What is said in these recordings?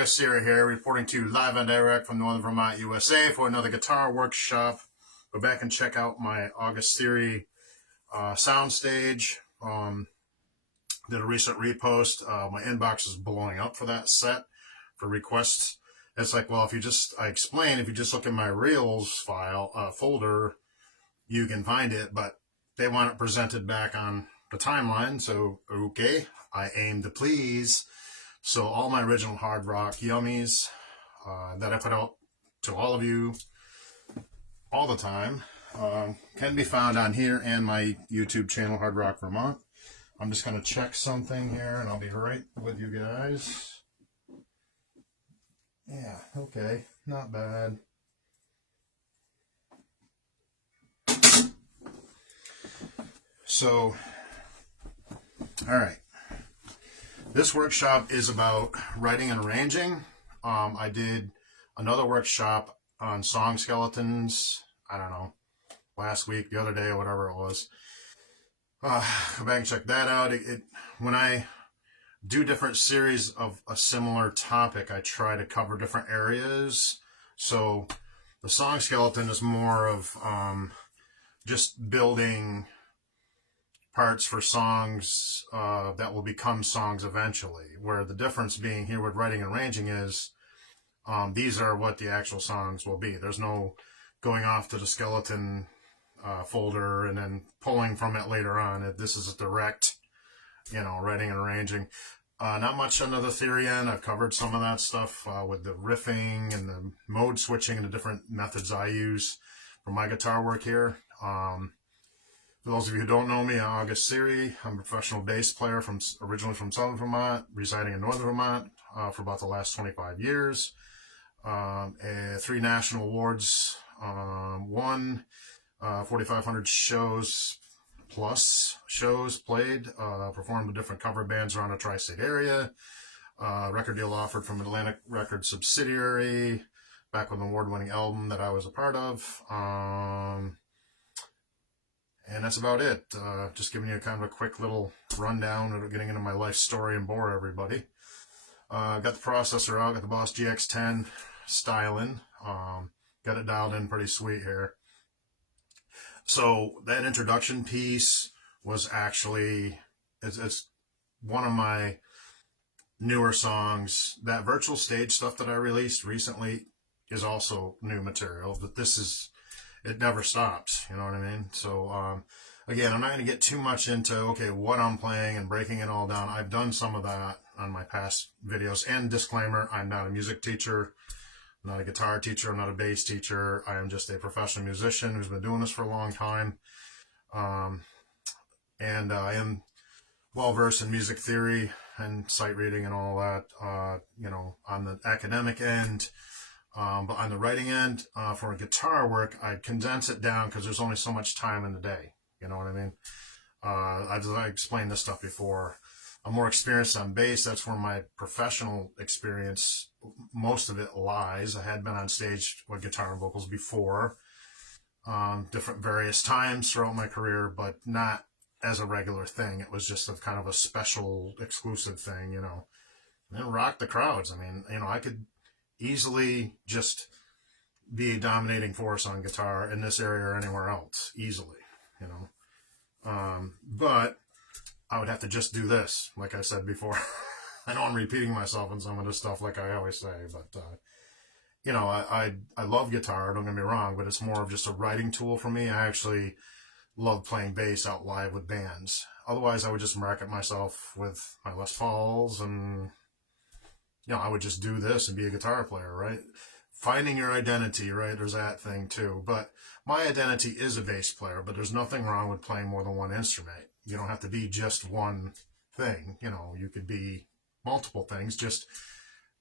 August Siri here, reporting to you live and direct from Northern Vermont, USA for another guitar workshop. Go back and check out my August Siri soundstage. Did a recent repost. My inbox is blowing up for that set for requests. It's like, well, I explain, if you just look in my Reels file folder, you can find it, but they want it presented back on the timeline. So, okay, I aim to please. So all my original hard rock yummies that I put out to all of you all the time can be found on here and my YouTube channel, Hard Rock Vermont. I'm just going to check something here and I'll be right with you guys. Yeah, okay, not bad. So, all right. This workshop is about writing and arranging. I did another workshop on song skeletons, I don't know, last week, the other day, or whatever it was. Go back and check that out. When I do different series of a similar topic, I try to cover different areas. So the song skeleton is more of just building parts for songs that will become songs eventually, where the difference being here with writing and arranging is these are what the actual songs will be. There's no going off to the skeleton folder and then pulling from it later on. This is a direct, writing and arranging. Not much on the theory end. I've covered some of that stuff with the riffing and the mode switching and the different methods I use for my guitar work here. For those of you who don't know me, I'm August Siri. I'm a professional bass player originally from Southern Vermont, residing in Northern Vermont for about the last 25 years. 3 national awards, won, 4,500 shows plus shows played, performed with different cover bands around the tri-state area. Record deal offered from Atlantic Records subsidiary, back with an award-winning album that I was a part of. And that's about it. Just giving you kind of a quick little rundown of getting into my life story and bore everybody. Got the processor out, got the Boss GX10 styling. Got it dialed in pretty sweet here. So that introduction piece was actually, it's one of my newer songs. That virtual stage stuff that I released recently is also new material, but it never stops, you know what I mean? So, again, I'm not going to get too much into, okay, what I'm playing and breaking it all down. I've done some of that on my past videos. And disclaimer, I'm not a music teacher, I'm not a guitar teacher, I'm not a bass teacher. I am just a professional musician who's been doing this for a long time. And I am well-versed in music theory and sight reading and all that, on the academic end. But on the writing end, for guitar work, I condense it down because there's only so much time in the day. You know what I mean? I explained this stuff before. I'm more experienced on bass. That's where my professional experience, most of it lies. I had been on stage with guitar and vocals before, different various times throughout my career, but not as a regular thing. It was just a kind of a special, exclusive thing, and rock the crowds. I mean, I could easily just be a dominating force on guitar in this area or anywhere else, easily, but I would have to just do this, like I said before. I know I'm repeating myself in some of this stuff, like I always say, but I love guitar, don't get me wrong, but it's more of just a writing tool for me. I actually love playing bass out live with bands. Otherwise, I would just market myself with my Les Pauls and I would just do this and be a guitar player, right? Finding your identity, right? There's that thing too. But my identity is a bass player, but there's nothing wrong with playing more than one instrument. You don't have to be just one thing. You could be multiple things. Just,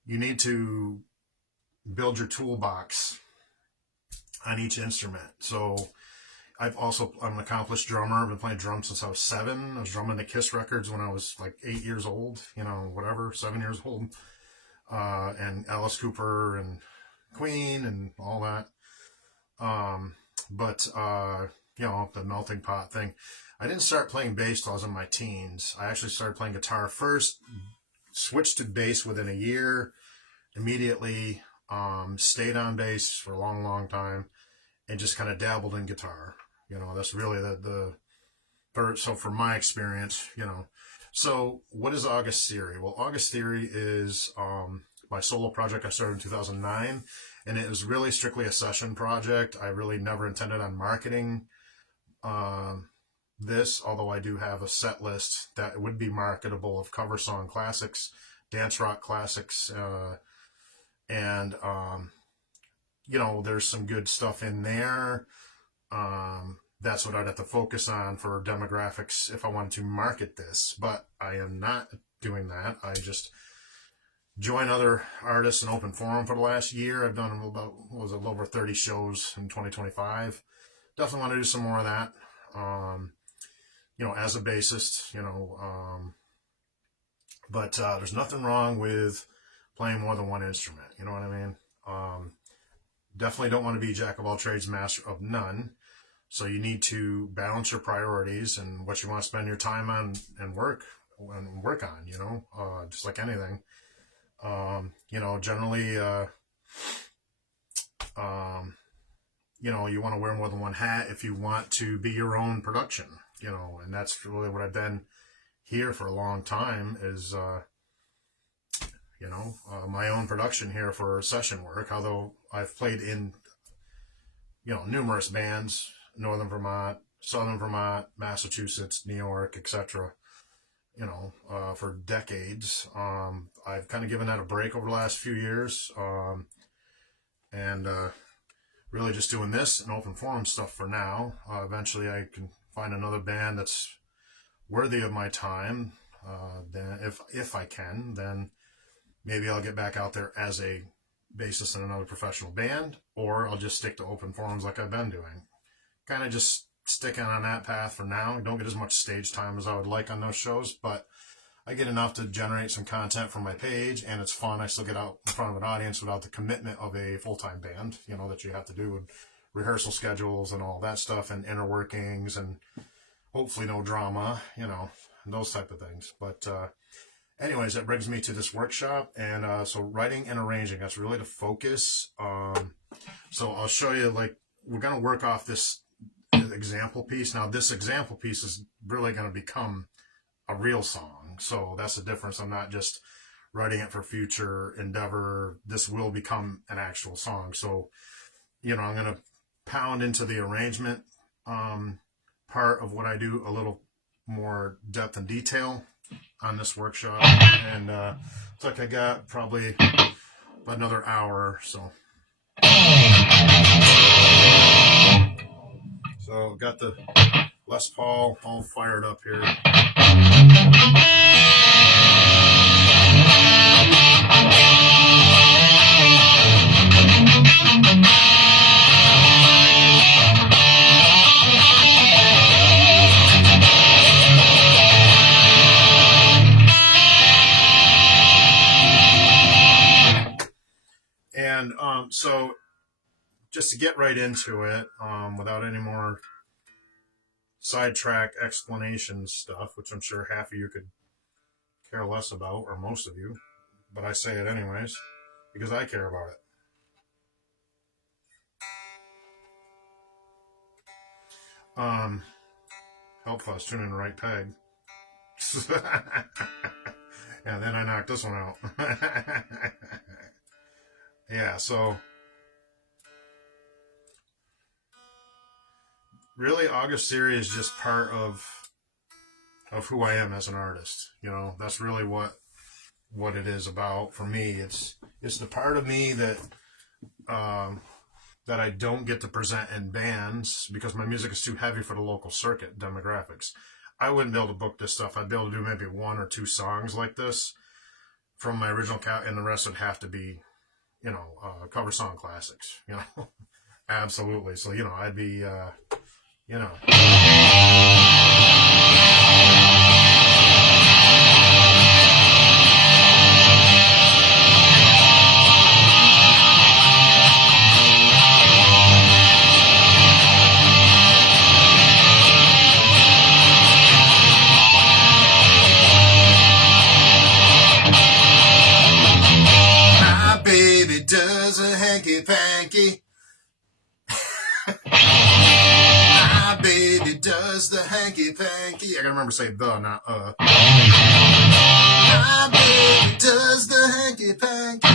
you need to build your toolbox on each instrument. So I'm an accomplished drummer. I've been playing drums since I was 7. I was drumming the Kiss records when I was like 8 years old, 7 years old. And Alice Cooper and Queen and all that. The melting pot thing. I didn't start playing bass till I was in my teens. I actually started playing guitar first, switched to bass within a year, immediately stayed on bass for a long, long time and just kind of dabbled in guitar. That's really so from my experience, So what is August Theory? Well, August Theory is my solo project I started in 2009, and it was really strictly a session project. I really never intended on marketing this, although I do have a set list that would be marketable of cover song classics, dance rock classics, and there's some good stuff in there. That's what I'd have to focus on for demographics if I wanted to market this, but I am not doing that. I just join other artists in open forum for the last year. I've done about, a little over 30 shows in 2025. Definitely want to do some more of that. As a bassist, but there's nothing wrong with playing more than one instrument. You know what I mean? Definitely don't want to be jack of all trades, master of none. So you need to balance your priorities and what you want to spend your time on and work on, just like anything. Generally, you want to wear more than one hat if you want to be your own production, and that's really what I've been here for a long time is, my own production here for session work, although I've played in, numerous bands, Northern Vermont, Southern Vermont, Massachusetts, New York, etc., for decades. I've kind of given that a break over the last few years, and really just doing this and open forum stuff for now. Eventually I can find another band that's worthy of my time. Then if I can, then maybe I'll get back out there as a bassist in another professional band, or I'll just stick to open forums like I've been doing. Kind of just sticking on that path for now. I don't get as much stage time as I would like on those shows, but I get enough to generate some content from my page, and it's fun. I still get out in front of an audience without the commitment of a full-time band, that you have to do with rehearsal schedules and all that stuff, and inner workings, and hopefully no drama, and those type of things. But anyways, that brings me to this workshop, and so writing and arranging, that's really the focus. So I'll show you, we're going to work off this example piece. Now, this example piece is really going to become a real song, so that's the difference. I'm not just writing it for future endeavor. This will become an actual song. So, I'm going to pound into the arrangement part of what I do a little more depth and detail on this workshop, and it's like I got probably about another hour or so. So got the Les Paul all fired up here. And so just to get right into it, without any more sidetrack explanation stuff, which I'm sure half of you could care less about, or most of you, but I say it anyways because I care about it. Helpful, I was tuning the right peg. Yeah, then I knocked this one out. Yeah, so really August Theory is just part of who I am as an artist. That's really what it is about for me. It's the part of me that that I don't get to present in bands because my music is too heavy for the local circuit demographics. I wouldn't be able to book this stuff. I'd be able to do maybe 1 or 2 songs like this from my original cat, and the rest would have to be, cover song classics, Absolutely. So, I'd be, I've hanky. My baby does the hanky panky. I gotta remember to say the, not My baby does the hanky panky.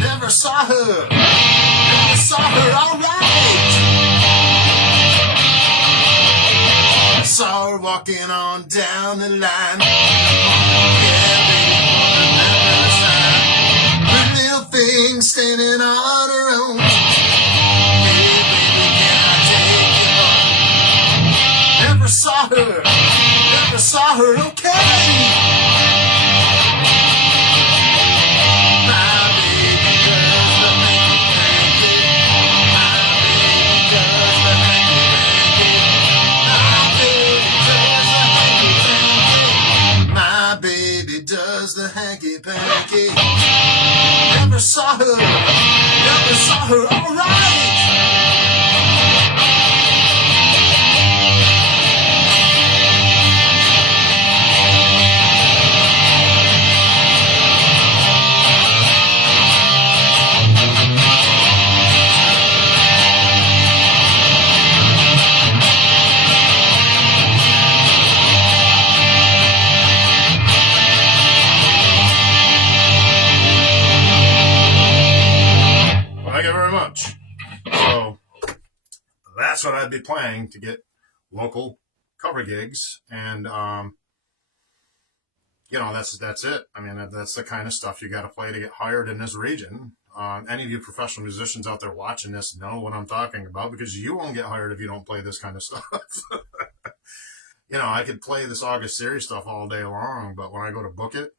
Never saw her. Never saw her, alright. I saw her walking on down the line. Thing standing on her own. Hey, baby, can I take you home? Never saw her, okay. My baby does the hanky-panky. My baby does the hanky-panky. Never saw her, alright. Thank you very much. So that's what I'd be playing to get local cover gigs, and that's it. I mean, that's the kind of stuff you got to play to get hired in this region. Any of you professional musicians out there watching this know what I'm talking about, because you won't get hired if you don't play this kind of stuff. I could play this August series stuff all day long, but when I go to book it,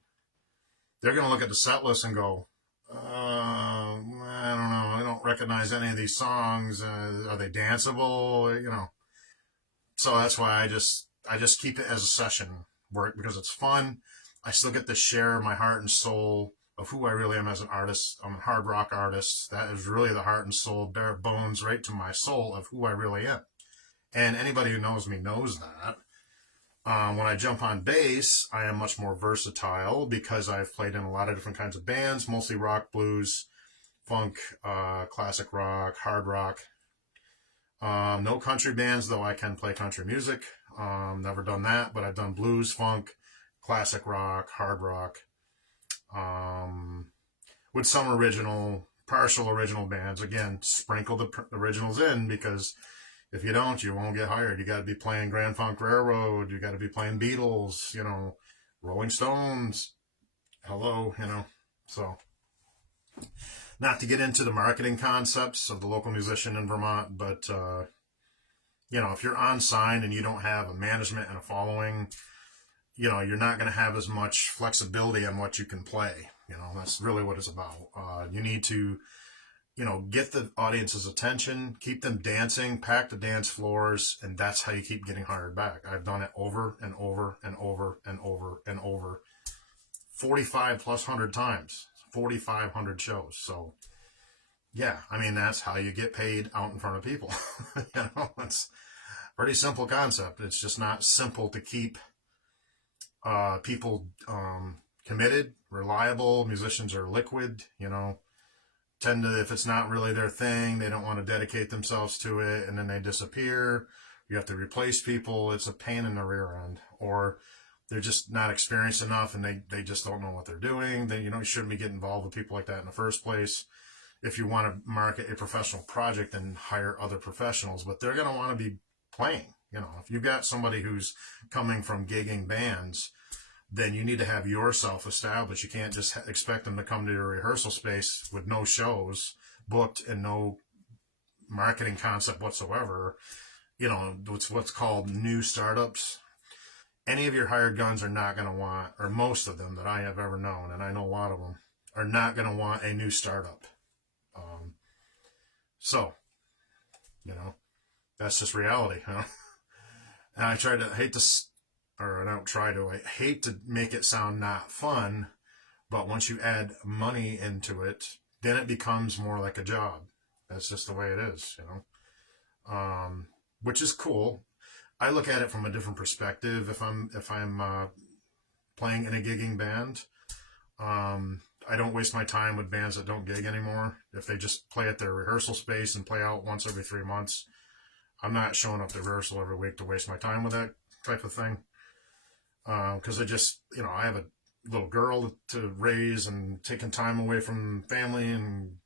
they're going to look at the set list and go, I don't know. I don't recognize any of these songs. Are they danceable? So that's why I just keep it as a session work, because it's fun. I still get to share my heart and soul of who I really am as an artist. I'm a hard rock artist. That is really the heart and soul, bare bones, right to my soul of who I really am. And anybody who knows me knows that. When I jump on bass, I am much more versatile because I've played in a lot of different kinds of bands, mostly rock, blues, funk, classic rock, hard rock. No country bands, though I can play country music. Never done that, but I've done blues, funk, classic rock, hard rock, with some partial original bands. Again, sprinkle the originals in, because if you don't, you won't get hired. You got to be playing Grand Funk Railroad. You got to be playing Beatles, Rolling Stones. Hello, So, not to get into the marketing concepts of the local musician in Vermont, but, if you're on sign and you don't have a management and a following, you're not going to have as much flexibility on what you can play. That's really what it's about. You need to get the audience's attention, keep them dancing, pack the dance floors, and that's how you keep getting hired back. I've done it over and over and over and over and over, 45 plus 100 times, 4,500 shows. So, yeah, I mean, that's how you get paid out in front of people. It's a pretty simple concept. It's just not simple to keep people committed, reliable. Musicians are liquid, tend to, if it's not really their thing, they don't want to dedicate themselves to it, and then they disappear. You have to replace people. It's a pain in the rear end. Or they're just not experienced enough, and they just don't know what they're doing. Then you shouldn't be getting involved with people like that in the first place. If you want to market a professional project, then hire other professionals, but they're going to want to be playing. If you've got somebody who's coming from gigging bands, then you need to have yourself established. You can't just expect them to come to your rehearsal space with no shows booked and no marketing concept whatsoever. It's what's called new startups. Any of your hired guns are not going to want, or most of them that I have ever known, and I know a lot of them, are not going to want a new startup. So, that's just reality. And I hate to make it sound not fun, but once you add money into it, then it becomes more like a job. That's just the way it is, which is cool. I look at it from a different perspective. If I'm playing in a gigging band, I don't waste my time with bands that don't gig anymore. If they just play at their rehearsal space and play out once every 3 months, I'm not showing up to rehearsal every week to waste my time with that type of thing. Because I just, I have a little girl to raise and taking time away from family and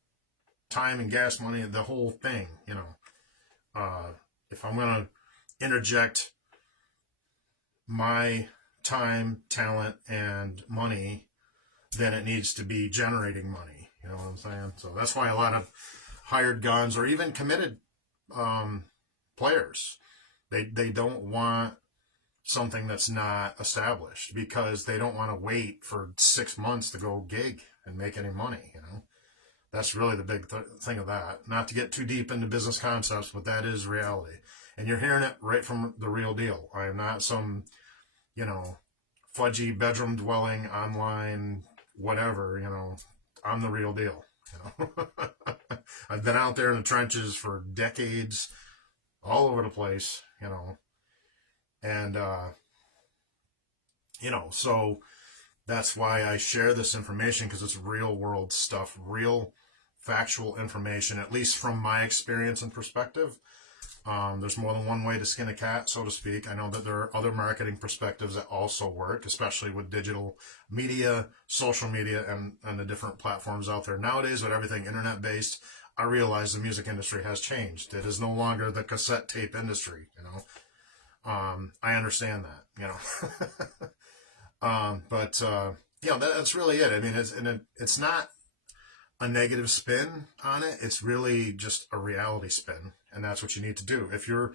time and gas money and the whole thing, if I'm going to interject my time, talent, and money, then it needs to be generating money. You know what I'm saying? So that's why a lot of hired guns or even committed players, they don't want something that's not established because they don't want to wait for 6 months to go gig and make any money. That's really the big thing of that. Not to get too deep into business concepts, but that is reality. And you're hearing it right from the real deal. I am not some, fudgy bedroom dwelling online, whatever, I'm the real deal. I've been out there in the trenches for decades, all over the place, and, so that's why I share this information, because it's real world stuff, real factual information, at least from my experience and perspective. There's more than one way to skin a cat, so to speak. I know that there are other marketing perspectives that also work, especially with digital media, social media, and the different platforms out there nowadays with everything internet-based. I realize the music industry has changed. It is no longer the cassette tape industry, I understand that, but that's really it. I mean, it's not a negative spin on it. It's really just a reality spin, and that's what you need to do. If you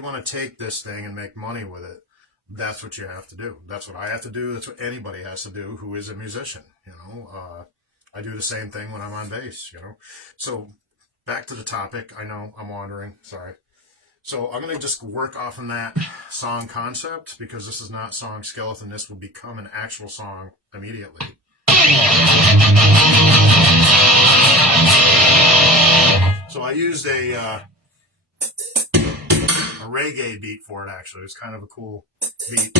want to take this thing and make money with it, that's what you have to do. That's what I have to do. That's what anybody has to do who is a musician. I do the same thing when I'm on bass. So back to the topic. I know I'm wandering. Sorry. So I'm going to just work off on that song concept, because this is not Song Skeleton. This will become an actual song immediately. So I used a reggae beat for it, actually. It's kind of a cool beat.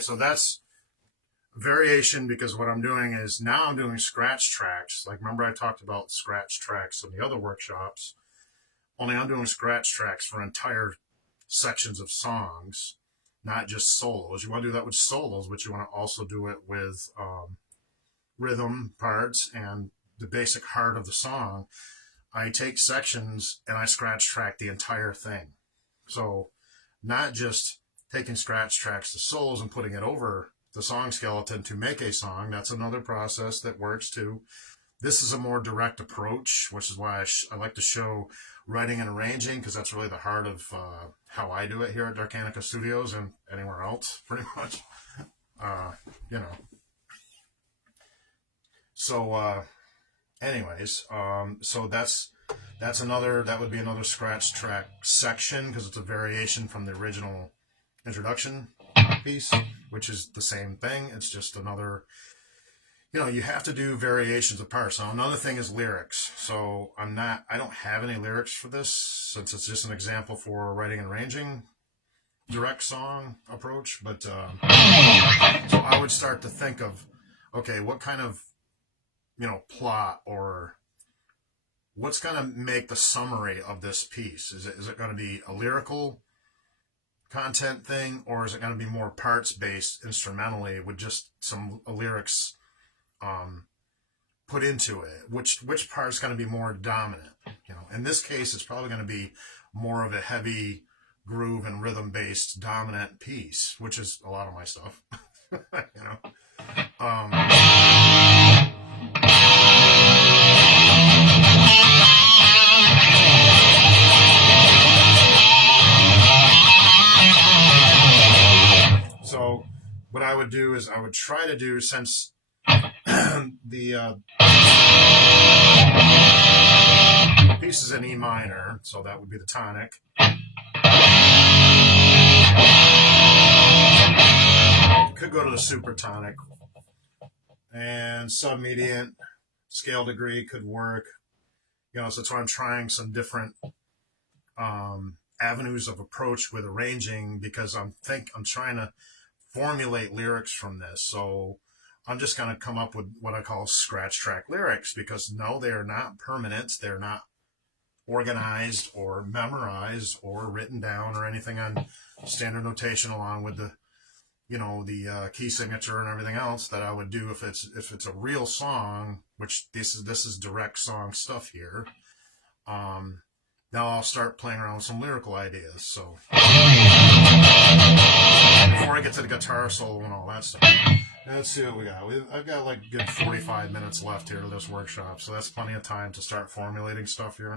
So that's variation, because what I'm doing is now I'm doing scratch tracks. Like, remember I talked about scratch tracks in the other workshops, only I'm doing scratch tracks for entire sections of songs, not just solos. You want to do that with solos, but you want to also do it with rhythm parts and the basic heart of the song. I take sections and I scratch track the entire thing. So not just taking scratch tracks to solos and putting it over the song skeleton to make a song. That's another process that works too. This is a more direct approach, which is why I like to show writing and arranging, because that's really the heart of how I do it here at Darkanica Studios and anywhere else, pretty much. So anyways, so that would be another scratch track section, because it's a variation from the original introduction piece, which is the same thing. It's just another, you have to do variations of parts. Now, another thing is lyrics. So I don't have any lyrics for this, since it's just an example for writing and arranging, direct song approach. But so I would start to think of, okay, what kind of, plot or what's going to make the summary of this piece? Is it going to be a lyrical content thing, or is it going to be more parts based instrumentally with just some lyrics put into it? Which part is going to be more dominant? In this case, it's probably going to be more of a heavy groove and rhythm based dominant piece, which is a lot of my stuff. Um, So what I would do is I would try to do, since the piece is in E minor, so that would be the tonic. You could go to the supertonic, and submediate scale degree could work. So that's why I'm trying some different avenues of approach with arranging, because I'm trying to formulate lyrics from this. So I'm just going to come up with what I call scratch track lyrics, because no, they are not permanent. They're not organized or memorized or written down or anything on standard notation along with the key signature and everything else that I would do if it's a real song, which this is direct song stuff here. Now I'll start playing around with some lyrical ideas. So before I get to the guitar solo and all that stuff, let's see what we got. I've got like a good 45 minutes left here to this workshop, so that's plenty of time to start formulating stuff here.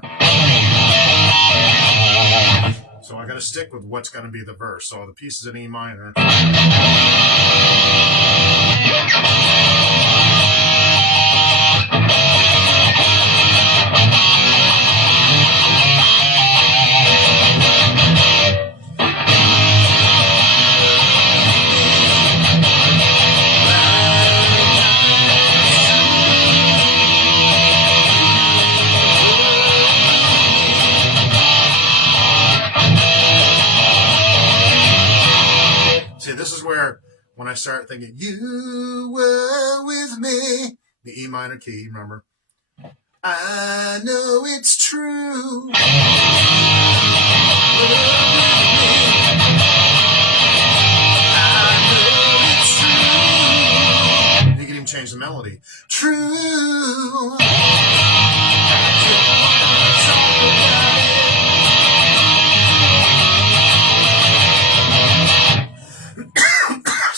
So I got to stick with what's going to be the verse. So the piece is in E minor. When I start thinking, you were with me, the E minor key, remember? I know it's true. I know it's true. You can even change the melody. True.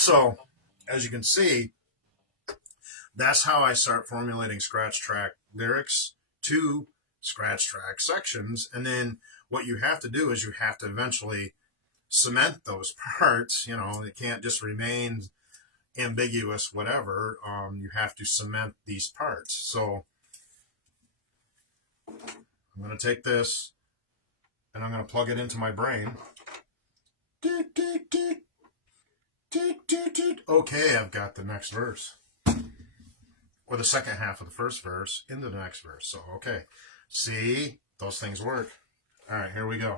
So, as you can see, that's how I start formulating scratch track lyrics to scratch track sections. And then what you have to do is you have to eventually cement those parts. It can't just remain ambiguous, whatever. You have to cement these parts. So I'm going to take this and I'm going to plug it into my brain. Okay, I've got the next verse, or the second half of the first verse into the next verse. So, okay, see, those things work. All right, here we go.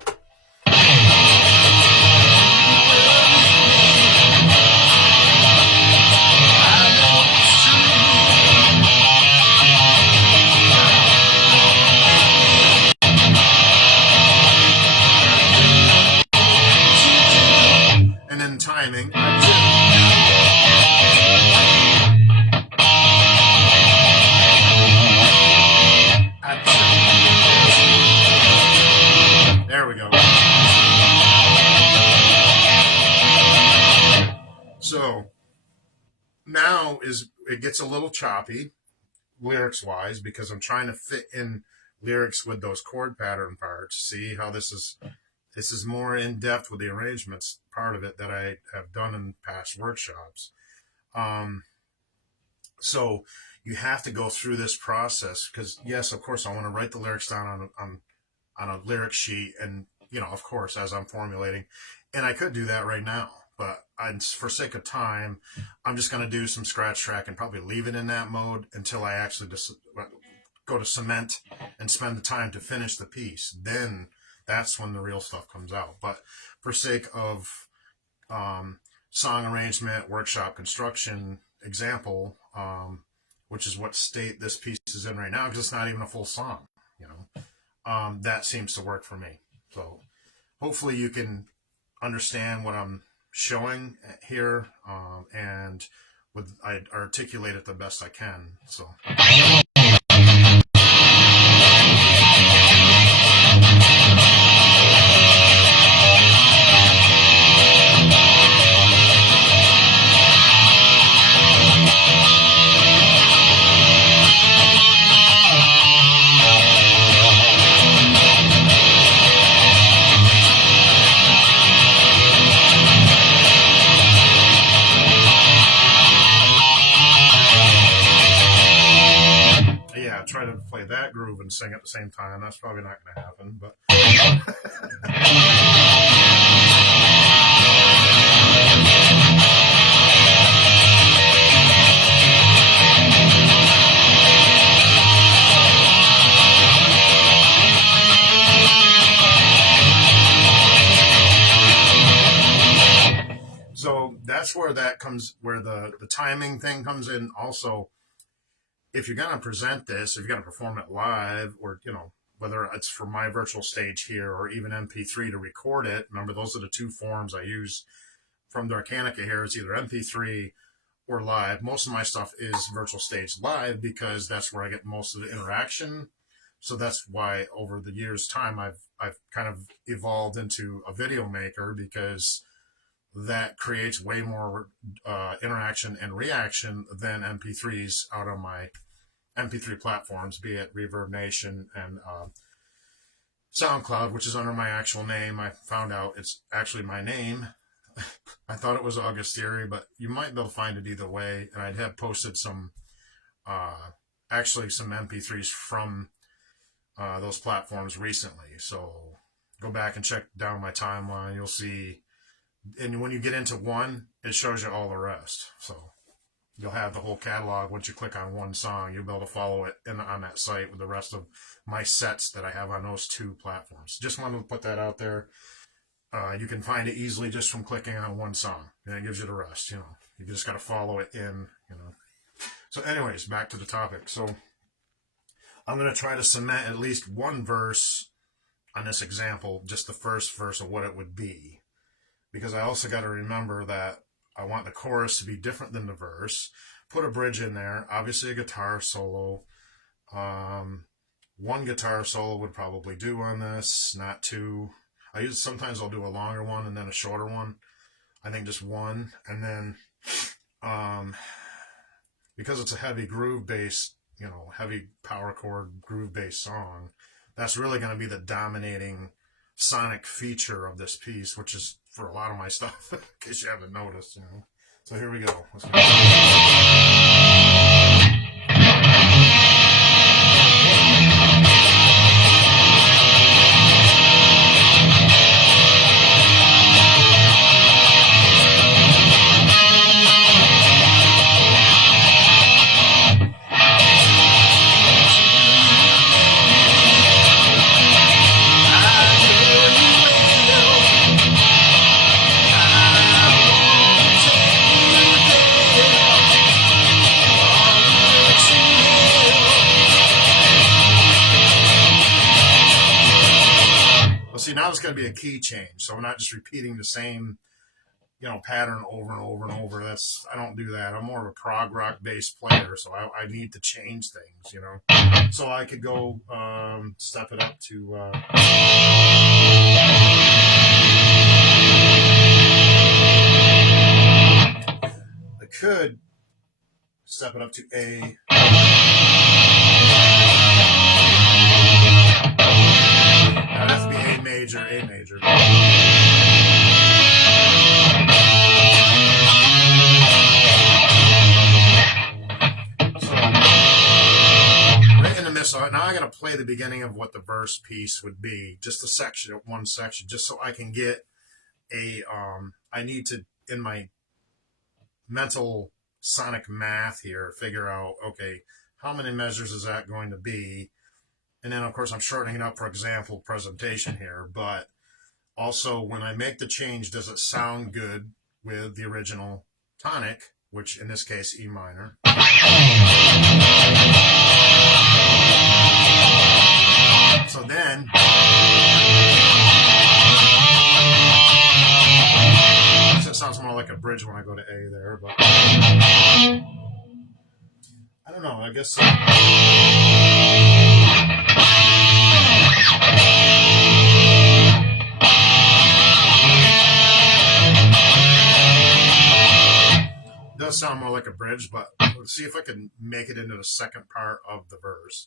And then timing. There we go. So now it gets a little choppy lyrics wise, because I'm trying to fit in lyrics with those chord pattern parts. See how this is more in depth with the arrangements part of it that I have done in past workshops. So you have to go through this process, because yes, of course, I want to write the lyrics down on a lyric sheet, and of course, as I'm formulating, and I could do that right now, but for sake of time, I'm just going to do some scratch track and probably leave it in that mode until I actually just go to cement and spend the time to finish the piece. Then that's when the real stuff comes out. But for sake of song arrangement, workshop construction example, which is what state this piece is in right now, because it's not even a full song. you know. That seems to work for me. So hopefully you can understand what I'm showing here, and I articulate it the best I can. So. Try to play that groove and sing at the same time. That's probably not going to happen, but so that's where that comes, where the timing thing comes in. Also, if you're going to present this, if you're going to perform it live, or, you know, whether it's for my virtual stage here or even MP3 to record it, remember, those are the two forms I use from Darkanica here. It's either MP3 or live. Most of my stuff is virtual stage live because that's where I get most of the interaction. So that's why over the years' time, I've kind of evolved into a video maker, because that creates way more interaction and reaction than MP3s out on my MP3 platforms, be it Reverb Nation and SoundCloud, which is under my actual name. I found out it's actually my name. I thought it was August Theory, but you might be able to find it either way. And I have posted some, actually some MP3s from those platforms recently. So go back and check down my timeline. You'll see. And when you get into one, it shows you all the rest. So you'll have the whole catalog. Once you click on one song, you'll be able to follow it on that site with the rest of my sets that I have on those two platforms. Just wanted to put that out there. You can find it easily just from clicking on one song, and it gives you the rest. You know, you just got to follow it in. You know. So, anyways, back to the topic. So I'm going to try to cement at least one verse on this example, just the first verse of what it would be. Because I also got to remember that I want the chorus to be different than the verse. Put a bridge in there. Obviously a guitar solo. One guitar solo would probably do on this, not two. Sometimes I'll do a longer one and then a shorter one. I think just one. And then because it's a heavy groove based, you know, heavy power chord groove based song, that's really going to be the dominating sonic feature of this piece, which is for a lot of my stuff, in case you haven't noticed, you know. So here we go. Let's go. See, now it's going to be a key change, so I'm not just repeating the same, you know, pattern over and over and over. I don't do that. I'm more of a prog rock bass player, so I need to change things, you know. So I could go step it up to I could step it up to A. It has to be A major, A major. So, right in the middle. So now I got to play the beginning of what the verse piece would be, just a section, one section, just so I can get a. I need to, in my mental sonic math here, figure out, okay, how many measures is that going to be? And then, of course, I'm shortening it up for example presentation here. But also, when I make the change, does it sound good with the original tonic, which in this case, E minor? So then, it sounds more like a bridge when I go to A there, but I don't know, I guess. It does sound more like a bridge, but let's see if I can make it into the second part of the verse.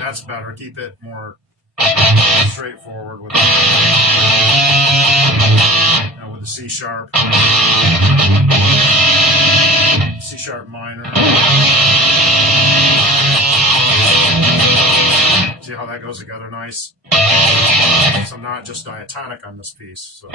That's better. Keep it more straightforward with now with the C sharp minor. See how that goes together nice? So I'm not just diatonic on this piece. So.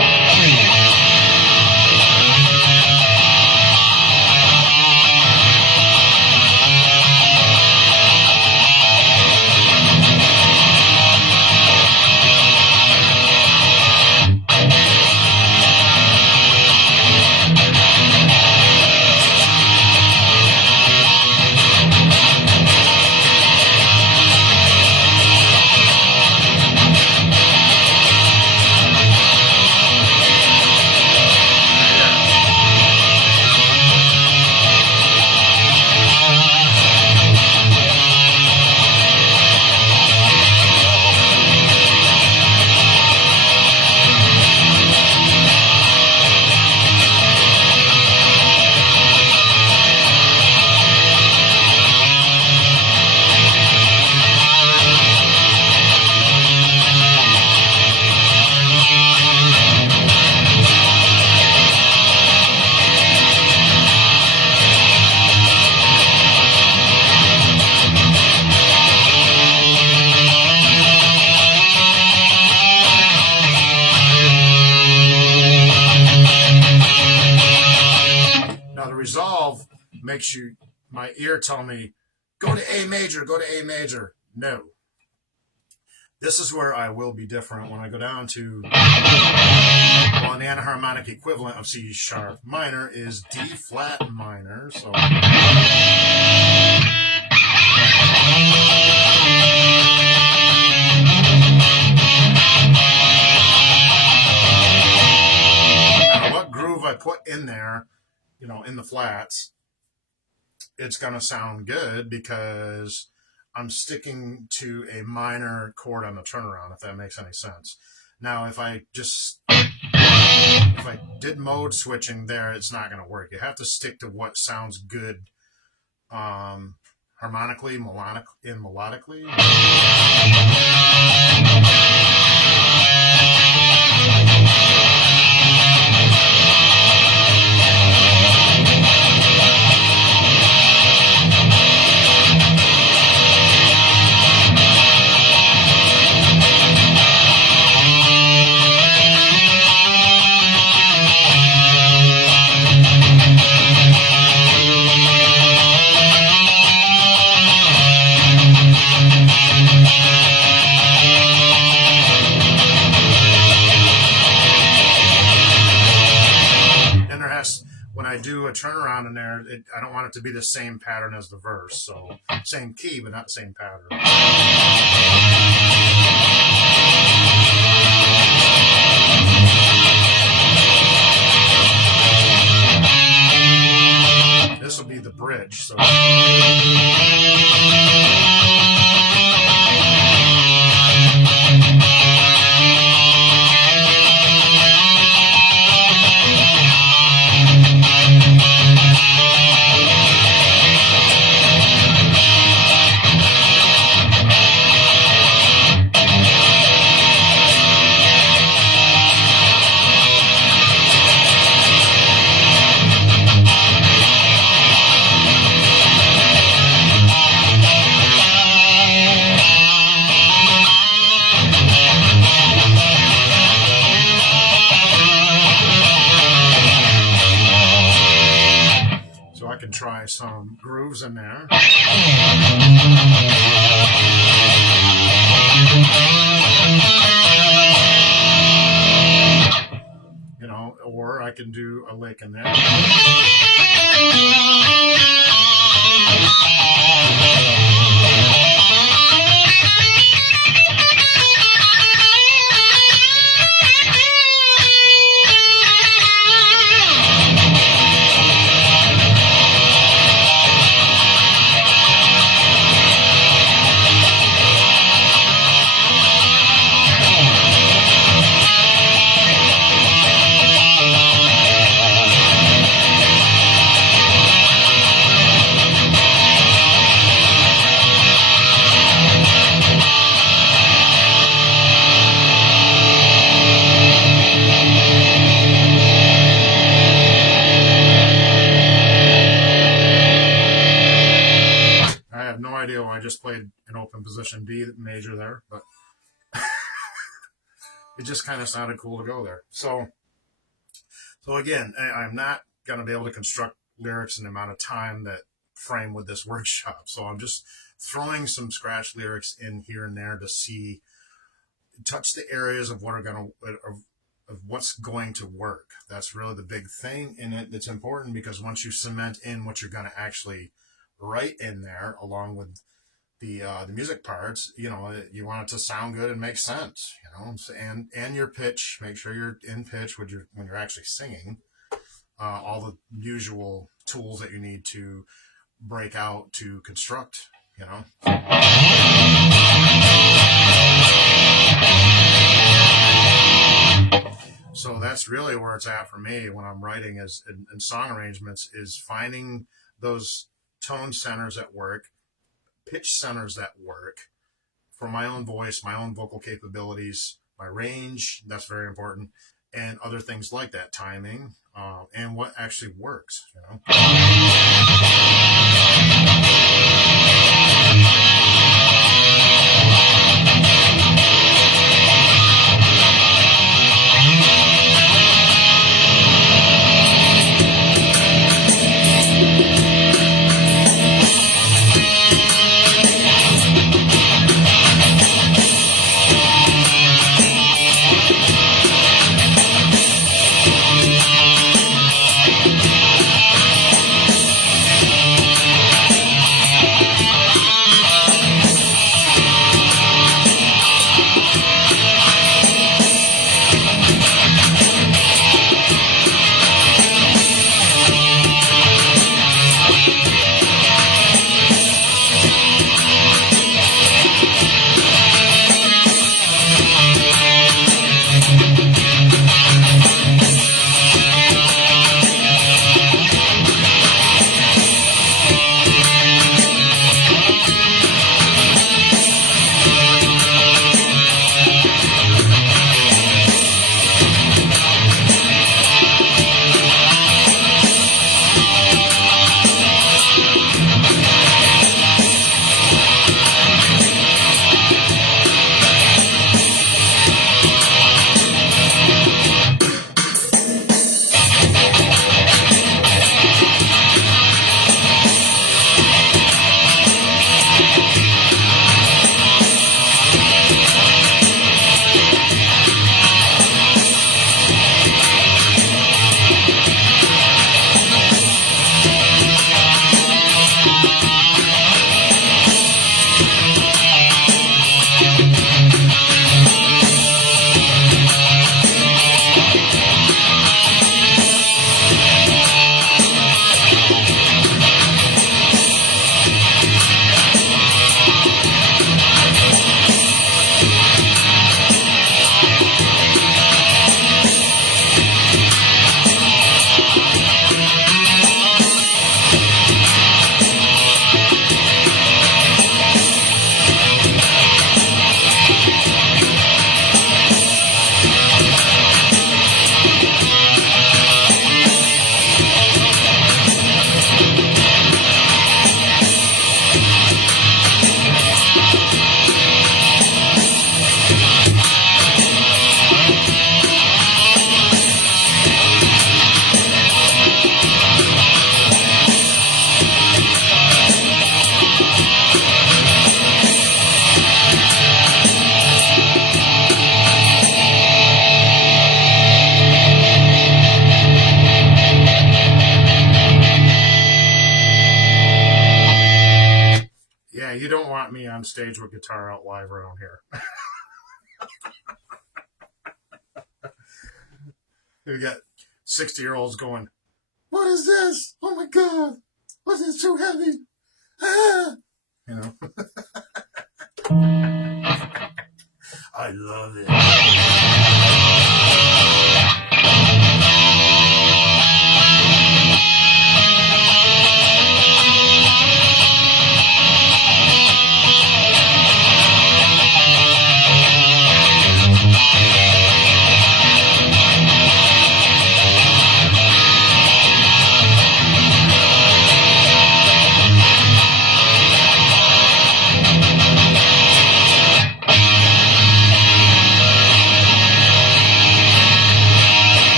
Resolve makes my ear tell me, go to A major, go to A major. No. This is where I will be different when I go down to, well, an anharmonic equivalent of C sharp minor is D flat minor. So now what groove I put in there, in the flats, it's going to sound good because I'm sticking to a minor chord on the turnaround, if that makes any sense. Now, if I did mode switching there, it's not going to work. You have to stick to what sounds good harmonically, melodically. When I do a turnaround in there, I don't want it to be the same pattern as the verse. So same key, but not the same pattern. This will be the bridge. So. I can try some grooves in there. you know, or I can do a lick in there. No idea why I just played an open position D major there, but it just kind of sounded cool to go there. So again, I'm not going to be able to construct lyrics in the amount of time that frame with this workshop. So I'm just throwing some scratch lyrics in here and there to see, touch the areas of what are going to, of what's going to work. That's really the big thing in it. It's important because once you cement in what you're going to actually write in there, along with the music parts, you know, you want it to sound good and make sense, you know, and your pitch. Make sure you're in pitch when you're actually singing. All the usual tools that you need to break out to construct, you know. So that's really where it's at for me when I'm writing is in song arrangements, is finding those tone centers that work, pitch centers that work for my own voice, my own vocal capabilities, my range, that's very important, and other things like that, timing, and what actually works, you know. on stage with guitar out live around here. We got 60-year-olds going, "What is this? Oh my God! What is too heavy?" Ah! You know, I love it.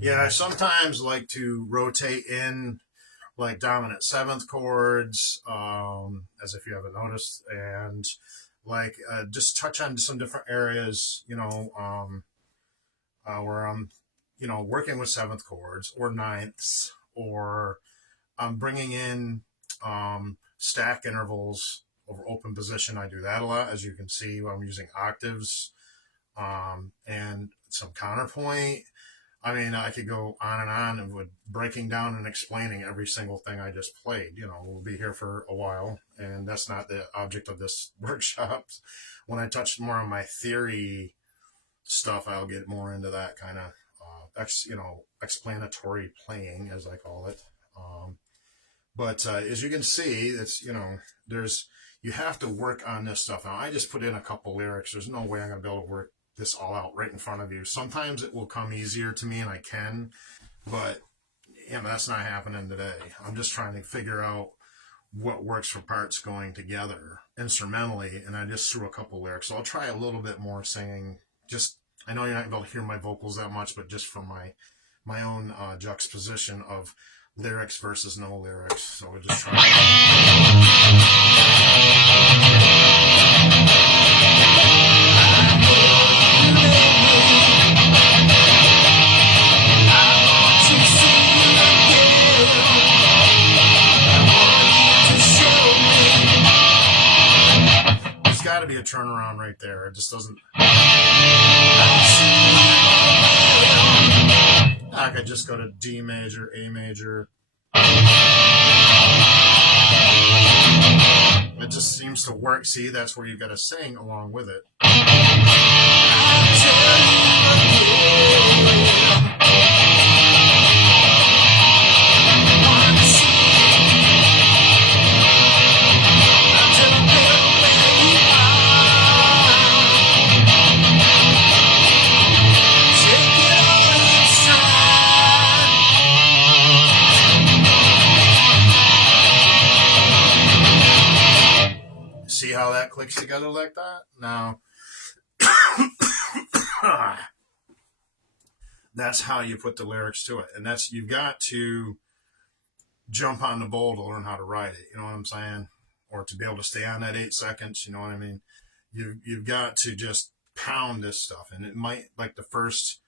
Yeah, I sometimes like to rotate in like dominant seventh chords, as if you haven't noticed, and like just touch on some different areas, where I'm, working with seventh chords or ninths, or I'm bringing in stack intervals over open position. I do that a lot, as you can see. I'm using octaves and some counterpoint. I mean, I could go on and with breaking down and explaining every single thing I just played. We'll be here for a while, and that's not the object of this workshop. When I touch more on my theory stuff, I'll get more into that kind of, explanatory playing, as I call it. But as you can see, it's, you have to work on this stuff. Now, I just put in a couple lyrics. There's no way I'm going to be able to work this all out right in front of you. Sometimes it will come easier to me, and I can, but that's not happening today. I'm just trying to figure out what works for parts going together instrumentally, and I just threw a couple lyrics. So I'll try a little bit more singing. I know you're not able to hear my vocals that much, but just from my own juxtaposition of lyrics versus no lyrics. So we'll just try. There's got to be a turnaround right there. It just doesn't. I could just go to D major, A major. It just seems to work. See, that's where you've got to sing along with it. See how that clicks together like that? Now, that's how you put the lyrics to it. And you've got to jump on the bowl to learn how to write it. You know what I'm saying? Or to be able to stay on that 8 seconds. You know what I mean? You've got to just pound this stuff. And it might, like the first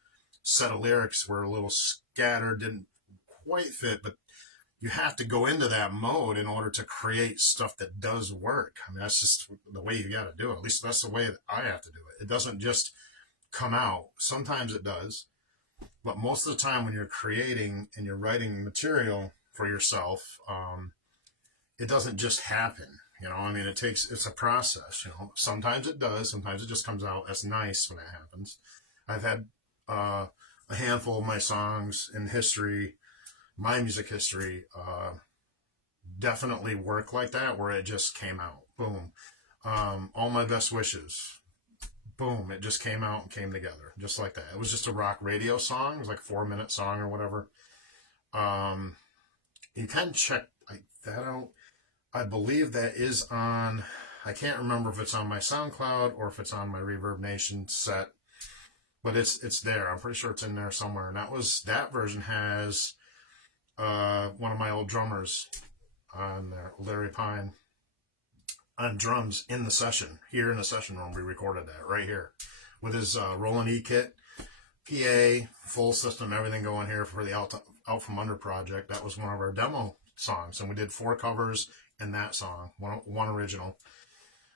set of lyrics were a little scattered, didn't quite fit, but you have to go into that mode in order to create stuff that does work. I mean, that's just the way you got to do it. At least that's the way that I have to do it. It doesn't just come out. Sometimes it does, but most of the time when you're creating and you're writing material for yourself, it doesn't just happen. I mean, it's a process. Sometimes it does. Sometimes it just comes out. That's nice when it happens. I've had a handful of my songs in history, my music history, definitely work like that, where it just came out. Boom. All My Best Wishes. Boom. It just came out and came together. Just like that. It was just a rock radio song. It was like a 4-minute song or whatever. You can check that out. I believe that is on, I can't remember if it's on my SoundCloud or if it's on my Reverb Nation set, but it's there. I'm pretty sure it's in there somewhere. And that version has one of my old drummers on there, Larry Pine, on drums in the session, here in the session room. We recorded that right here with his Roland E kit, PA, full system, everything going here for the Out From Under project. That was one of our demo songs, and we did 4 covers and that song, one original.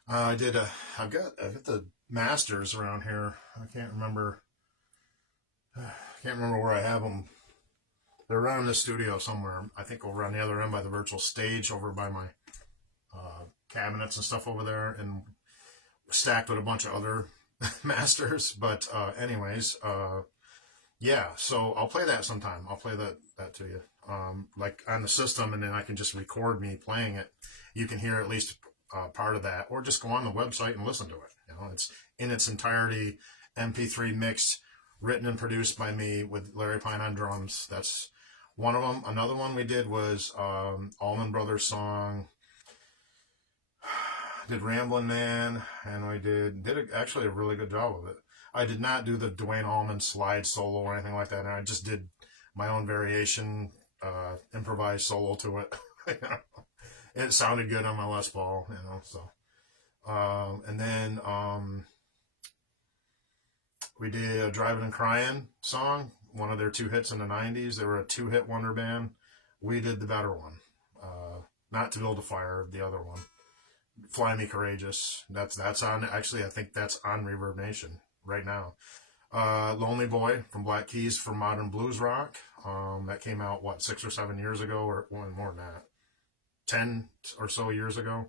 I've got the masters around here. I can't remember where I have them. They're around the studio somewhere. I think over on the other end by the virtual stage, over by my cabinets and stuff over there, and stacked with a bunch of other masters. But anyways, yeah. So I'll play that sometime. I'll play that to you, like on the system, and then I can just record me playing it. You can hear at least part of that, or just go on the website and listen to it. You know, it's in its entirety, MP3 mixed, written and produced by me with Larry Pine on drums. That's one of them. Another one we did was Allman Brothers song. Did Ramblin' Man, and we did actually a really good job of it. I did not do the Duane Allman slide solo or anything like that, and I just did my own variation, improvised solo to it. It sounded good on my Les Paul, you know. So, and then we did a Driving and Crying song, one of their 2 hits in the 90s. They were a 2-hit wonder band. We did the better one, not To Build a Fire, the other one, Fly Me Courageous. That's on, actually I think that's on Reverb Nation right now. Lonely Boy from Black Keys for modern blues rock. That came out, 6 or 7 years ago, or more than that, 10 or so years ago.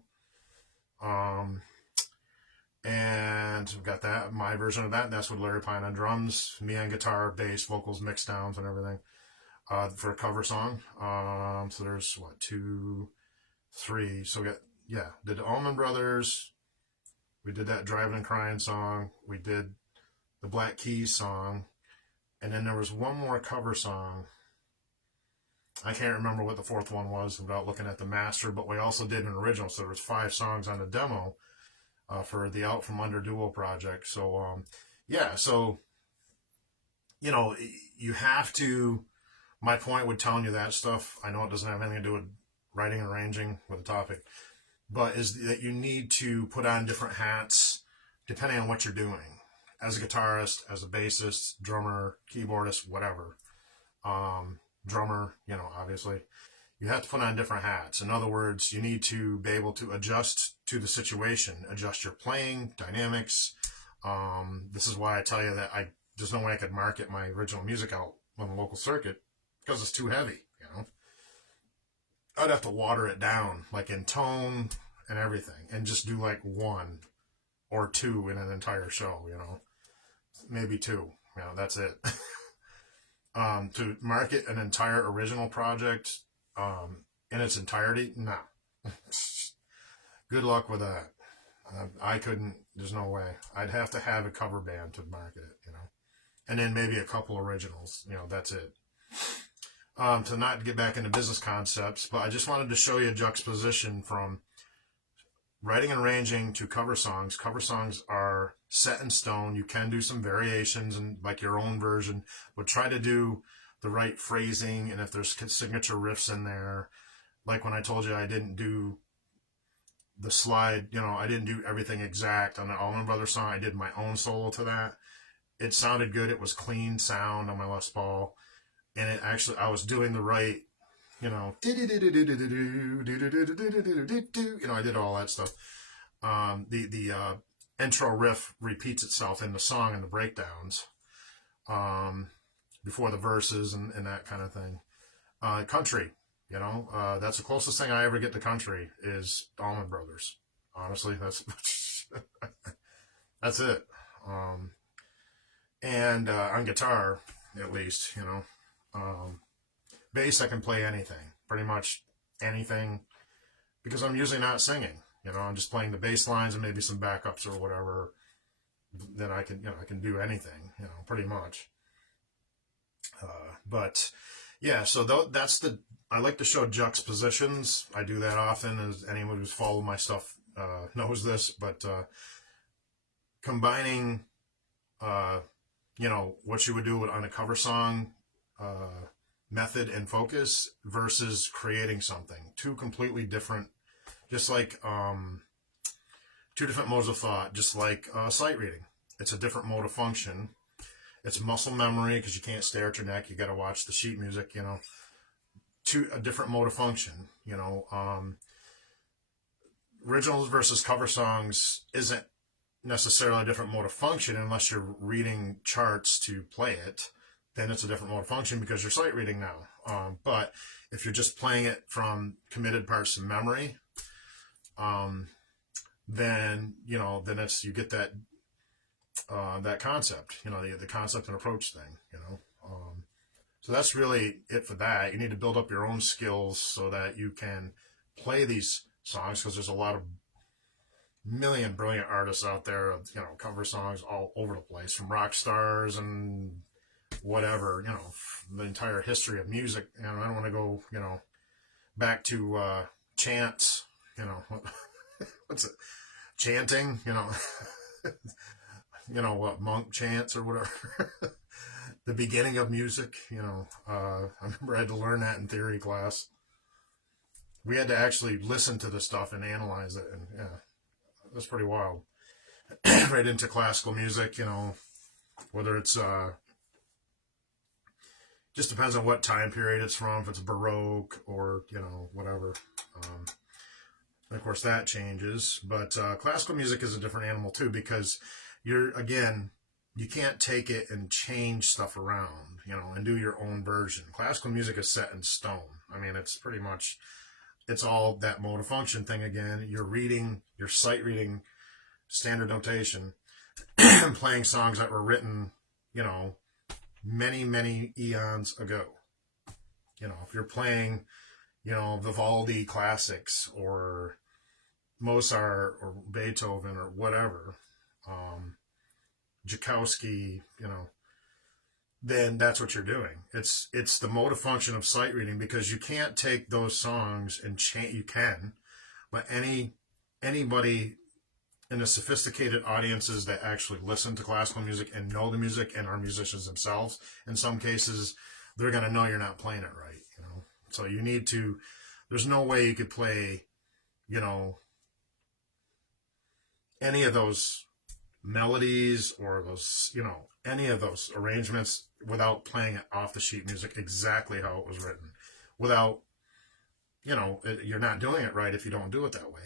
And we've got that, my version of that. That's with Larry Pine on drums, me on guitar, bass, vocals, mix downs, and everything, for a cover song. So there's 2, 3. So we got, did the Allman Brothers. We did that Driving and Crying song. We did the Black Keys song. And then there was one more cover song. I can't remember what the 4th one was without looking at the master, but we also did an original. So there was 5 songs on the demo for the Out From Under duo project. So, so, you know, you have to, my point with telling you that stuff, I know it doesn't have anything to do with writing and arranging with a topic, but is that you need to put on different hats depending on what you're doing. As a guitarist, as a bassist, drummer, keyboardist, whatever. Drummer, you know, obviously. You have to put on different hats. In other words, you need to be able to adjust to the situation, adjust your playing, dynamics. This is why I tell you that there's no way I could market my original music out on the local circuit, because it's too heavy, you know. I'd have to water it down, like in tone and everything, and just do like 1 or 2 in an entire show, you know. Maybe 2, you know, that's it. To market an entire original project in its entirety, no. Good luck with that. I couldn't, there's no way. I'd have to have a cover band to market it, you know. And then maybe a couple originals, you know, that's it. To not get back into business concepts, but I just wanted to show you a juxtaposition from writing and arranging to cover songs. Cover songs are set in stone. You can do some variations and like your own version, but try to do the right phrasing. And if there's signature riffs in there, like when I told you I didn't do the slide, you know, I didn't do everything exact on the Allman Brothers song. I did my own solo to that. It sounded good. It was clean sound on my Les Paul. And it actually, I was doing the right, you know, I did all that stuff. The intro riff repeats itself in the song and the breakdowns before the verses and that kind of thing. Country, you know, that's the closest thing I ever get to country is Allman Brothers. Honestly, that's that's it. And on guitar, at least, you know. Bass, I can play anything, pretty much anything, because I'm usually not singing. You know, I'm just playing the bass lines and maybe some backups or whatever. Then I can, you know, I can do anything, you know, pretty much. But yeah, so that's I like to show juxtapositions. I do that often, as anyone who's followed my stuff knows this. But combining, you know, what you would do on a cover song. Method and focus versus creating something. 2 completely different, just like 2 different modes of thought, just like sight reading. It's a different mode of function. It's muscle memory because you can't stare at your neck. You got to watch the sheet music, to a different mode of function, originals versus cover songs isn't necessarily a different mode of function unless you're reading charts to play it. Then it's a different mode of function because you're sight reading now. But if you're just playing it from committed parts to memory, then it's, you get that that concept, the concept and approach thing, so that's really it for that. You need to build up your own skills so that you can play these songs, because there's a lot of million brilliant artists out there, cover songs all over the place, from rock stars and whatever, the entire history of music. I don't want to go, back to chants, what's it, chanting, what, monk chants or whatever. The beginning of music, I remember I had to learn that in theory class. We had to actually listen to the stuff and analyze it, and yeah, it was pretty wild. Right into classical music, whether it's just depends on what time period it's from, if it's Baroque or whatever. And of course that changes, but classical music is a different animal too, because you can't take it and change stuff around, and do your own version. Classical music is set in stone. I mean, it's pretty much, it's all that mode of function thing again. You're sight reading standard notation, playing songs that were written, many, many eons ago. If you're playing, Vivaldi classics or Mozart or Beethoven or whatever, Tchaikovsky, then that's what you're doing. It's the mode of function of sight reading, because you can't take those songs and change. You can, but anybody in the sophisticated audiences that actually listen to classical music and know the music and are musicians themselves, in some cases, they're going to know you're not playing it right. So you need to. There's no way you could play, any of those melodies or those, any of those arrangements without playing it off the sheet music exactly how it was written. Without, you're not doing it right if you don't do it that way.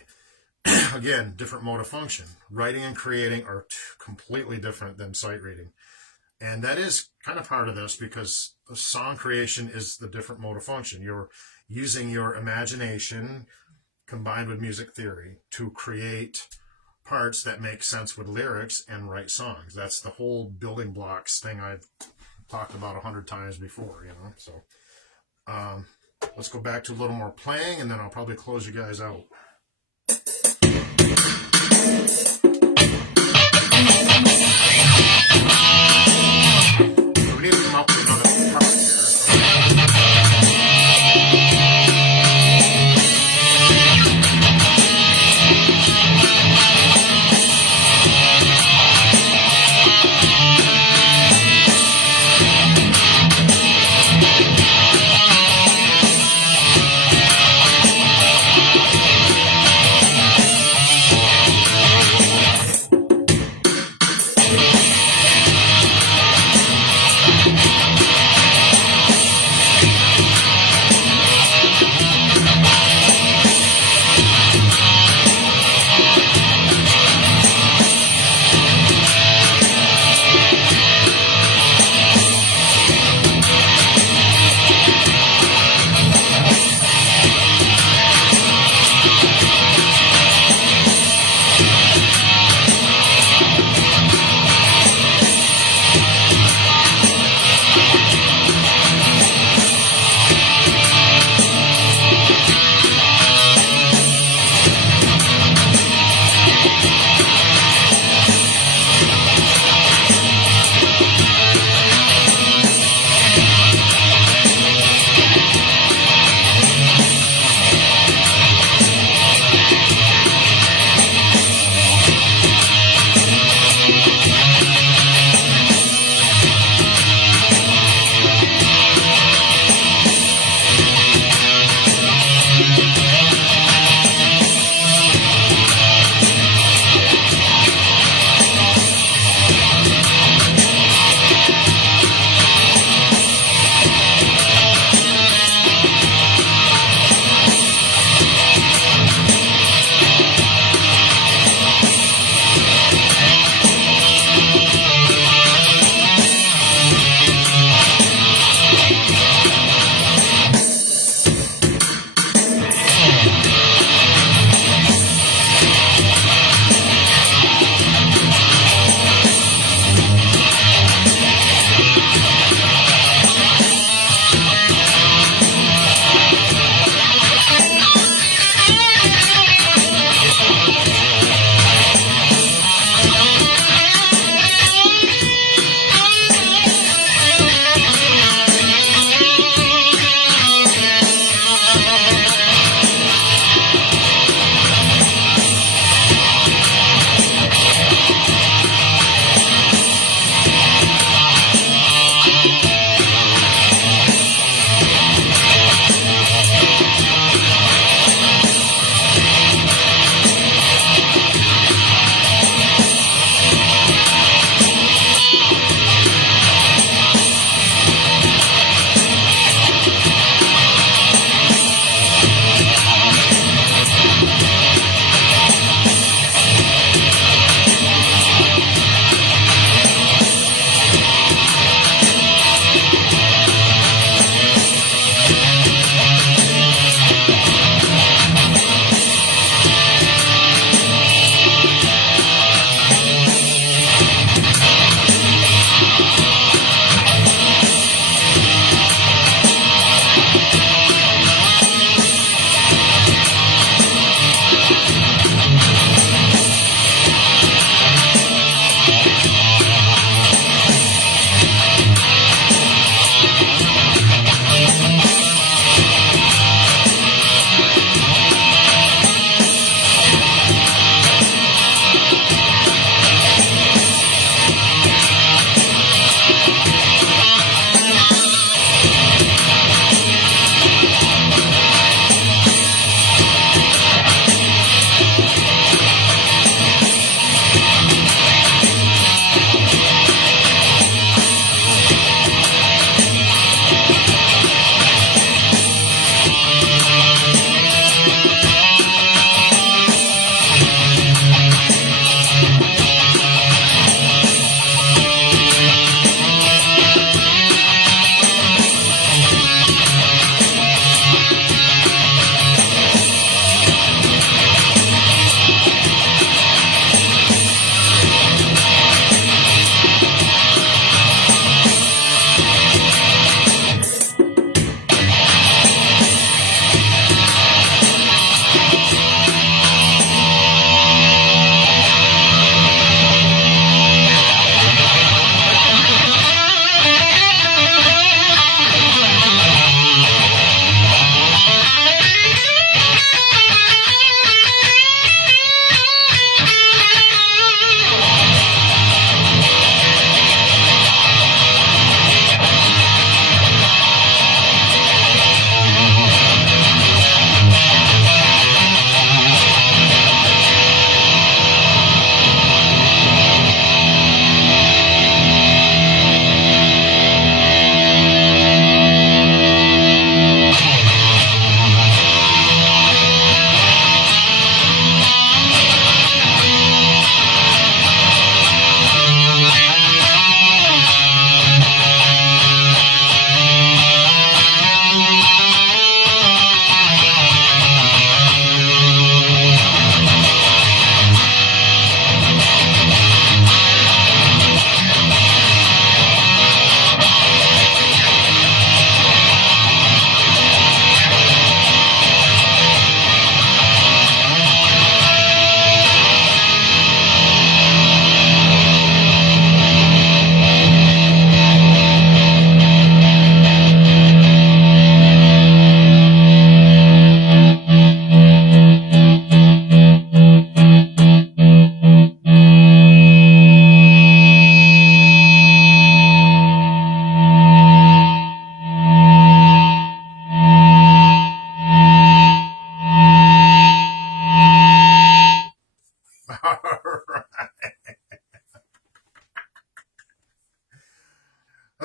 Again, different mode of function. Writing and creating are completely different than sight reading. And that is kind of part of this, because song creation is the different mode of function. You're using your imagination combined with music theory to create parts that make sense with lyrics and write songs. That's the whole building blocks thing I've talked about 100 times before, So let's go back to a little more playing, and then I'll probably close you guys out. So we need to come up with another part here.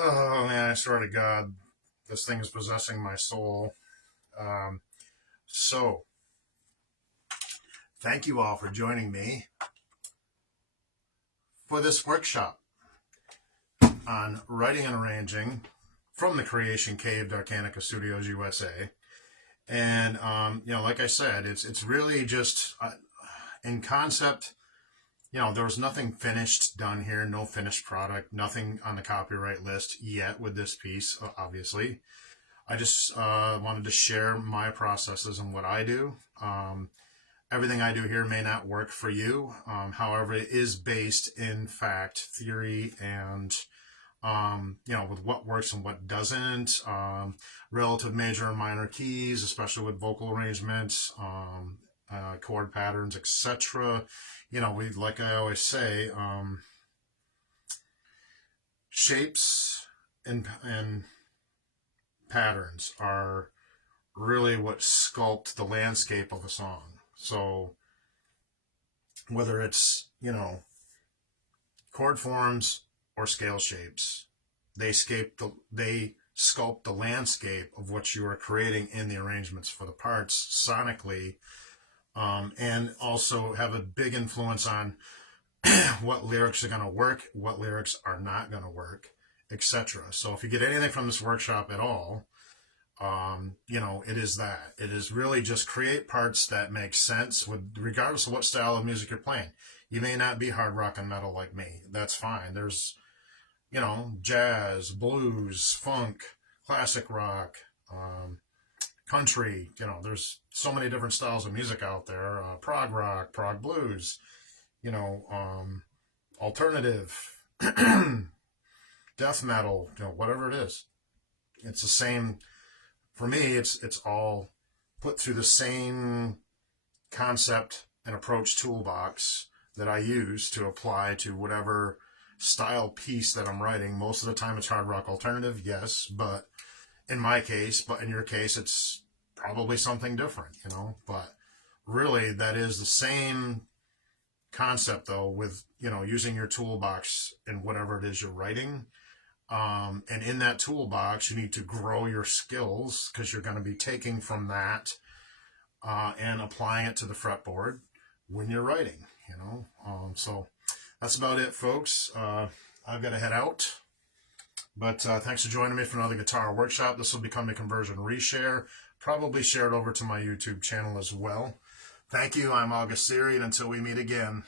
Oh man, I swear to God, this thing is possessing my soul. So, thank you all for joining me for this workshop on writing and arranging from the Creation Cave, Darkanica Studios, USA. And like I said, it's really just in concept. There was nothing finished done here, no finished product, nothing on the copyright list yet with this piece, obviously. I just wanted to share my processes and what I do. Everything I do here may not work for you. However, it is based in fact, theory, and with what works and what doesn't, relative major and minor keys, especially with vocal arrangements, chord patterns, etc. Like I always say, shapes and patterns are really what sculpt the landscape of a song. So whether it's, chord forms or scale shapes, they sculpt the landscape of what you are creating in the arrangements for the parts sonically, and also have a big influence on what lyrics are going to work, what lyrics are not going to work, etc. So if you get anything from this workshop at all, it is that. It is really just create parts that make sense regardless of what style of music you're playing. You may not be hard rock and metal like me. That's fine. There's, jazz, blues, funk, classic rock, country. There's so many different styles of music out there. Prog rock, prog blues, alternative, death metal, whatever it is. It's the same. For me, it's all put through the same concept and approach toolbox that I use to apply to whatever style piece that I'm writing. Most of the time it's hard rock alternative, yes, but in my case, but in your case, it's probably something different, but really that is the same concept though with, using your toolbox in whatever it is you're writing. And in that toolbox, you need to grow your skills because you're going to be taking from that and applying it to the fretboard when you're writing, So that's about it, folks. I've got to head out. But thanks for joining me for another guitar workshop. This will become a conversion reshare. Probably share it over to my YouTube channel as well. Thank you. I'm August Siri, and until we meet again.